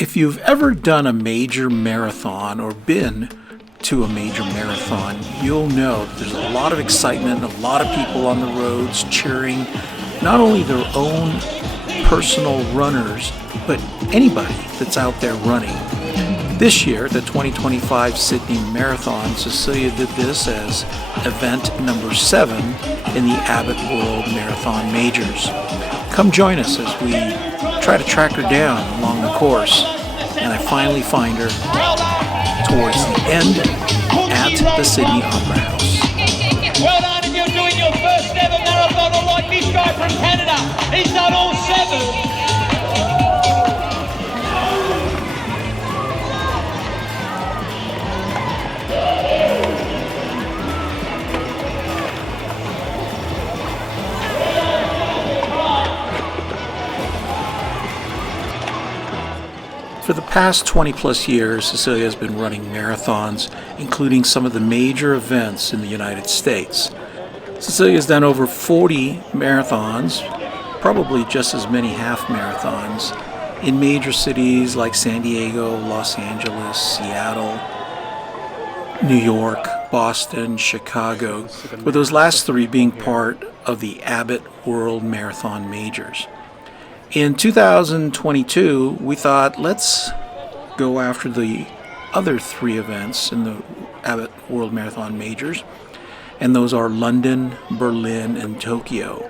If you've ever done a major marathon or been to a major marathon, you'll know there's a lot of excitement, a lot of people on the roads cheering not only their own personal runners, but anybody that's out there running. This year, the 2025 Sydney Marathon, Cecilia did this as event number 7 in the Abbott World Marathon Majors. Come join us as we try to track her down along the course, and I finally find her towards the end at the Sydney Opera House. Well done, and you're doing your first ever marathon, unlike this guy from Canada. He's done all 7. For the past 20 plus years, Cecilia has been running marathons, including some of the major events in the United States. Cecilia has done over 40 marathons, probably just as many half marathons, in major cities like San Diego, Los Angeles, Seattle, New York, Boston, Chicago, with those last 3 being part of the Abbott World Marathon Majors. In 2022, we thought, let's go after the other 3 events in the Abbott World Marathon Majors, and those are London, Berlin, and Tokyo.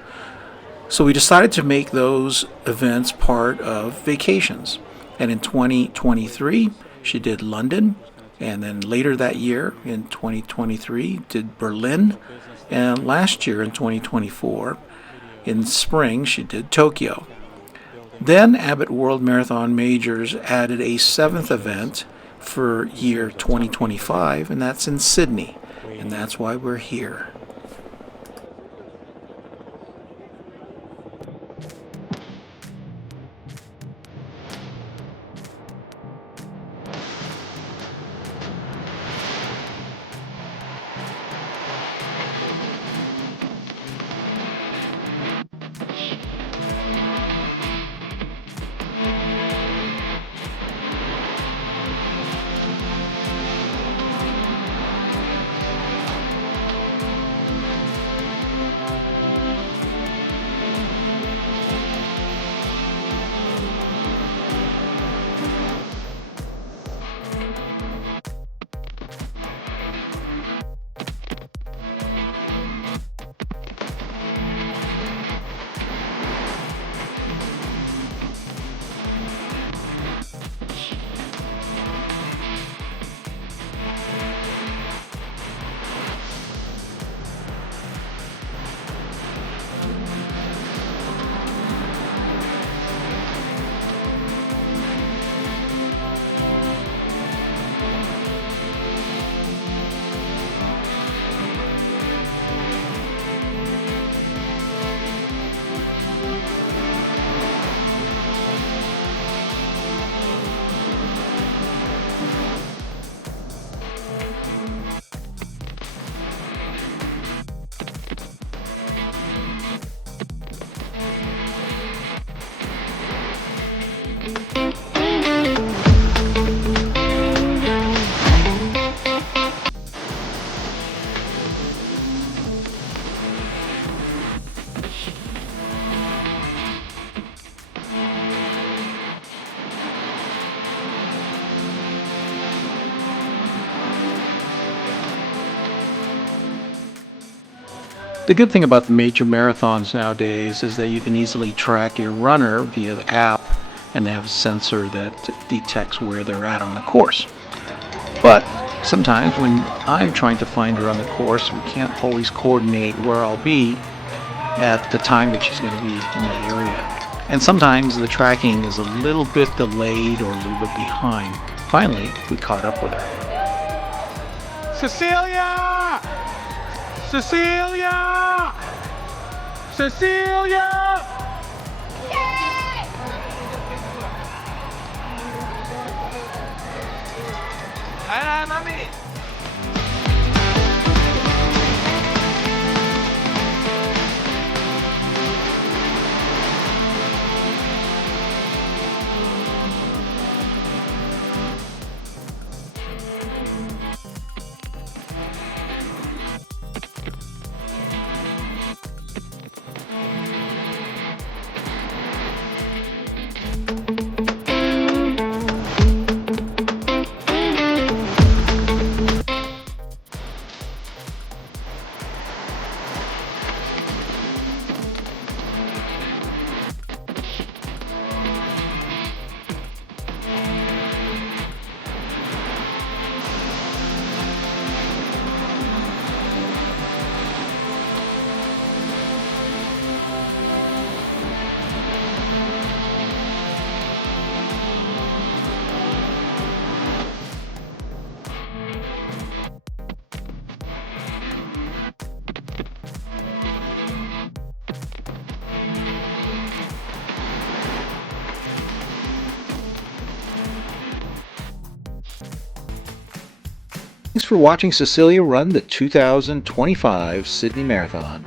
So we decided to make those events part of vacations. And in 2023, she did London, and then later that year, in 2023, did Berlin, and last year in 2024, in spring, she did Tokyo. Then Abbott World Marathon Majors added a 7th event for year 2025, and that's in Sydney, and that's why we're here. The good thing about the major marathons nowadays is that you can easily track your runner via the app, and they have a sensor that detects where they're at on the course. But sometimes when I'm trying to find her on the course, we can't always coordinate where I'll be at the time that she's going to be in that area. And sometimes the tracking is a little bit delayed or a little bit behind. Finally, we caught up with her. Cecilia! Cecilia! Cecilia! Ay, mami! Thanks for watching Cecilia run the 2025 Sydney Marathon.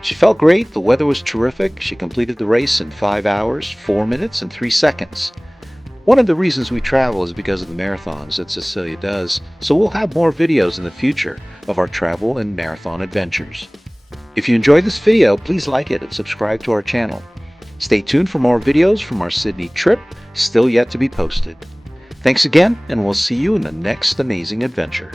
She felt great, the weather was terrific, she completed the race in 5 hours, 4 minutes, and 3 seconds. One of the reasons we travel is because of the marathons that Cecilia does, so we'll have more videos in the future of our travel and marathon adventures. If you enjoyed this video, please like it and subscribe to our channel. Stay tuned for more videos from our Sydney trip, still yet to be posted. Thanks again, and we'll see you in the next amazing adventure.